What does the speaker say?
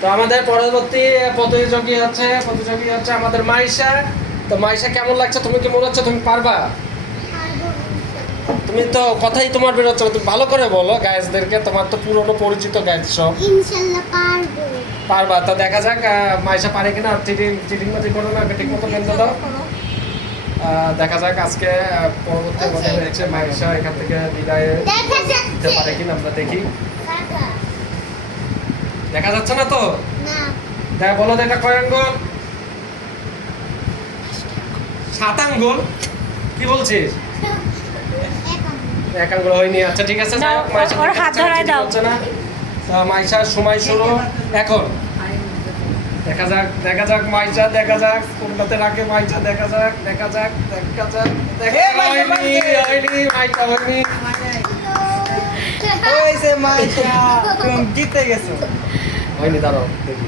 তো আমাদের পরবর্তী প্রতিযোগী হচ্ছে আমাদের মাইশা। তো মাইশা, কেমন লাগছে? তুমি কি মনে হচ্ছে তুমি পারবা? তুমি তো কথাই তোমার বেরোচ্ছে না, তুমি ভালো করে বলো গাইজদেরকে, তোমার তো পুরনো পরিচিত গাইজ সব। ইনশাআল্লাহ পারবো। পারবা? তো দেখা যাক মাইশা পারে কিনা। চিটিং মাটি করো না, ঠিক মতো বেঁধে দাও। দেখা যাক আজকে পরবর্তী আমাদের হচ্ছে মাইশা এখান থেকে বিদায় দিতে পারে কিনা, আমরা দেখি। দেখা যাচ্ছে না তো? না। দেখ, বলো তো এটা কয় আঙ্গুল? 7 আঙ্গুল? কি বলছিস? এক আঙ্গুল হয়নি। আচ্ছা ঠিক আছে, যাই হোক, মাইশা ওর হাত ধরায় দাও। বলছে না। তো মাইশার সময় শুরু এখন। দেখা যাক মাইশা, দেখা যাক কোনটাতে রাখে মাইশা, দেখা যাক। হয়নি মাইশা, হয়নি। ওই যে মাইশা তুমি জিতে গেছো। হয়নি, দাঁড়াও দেখি।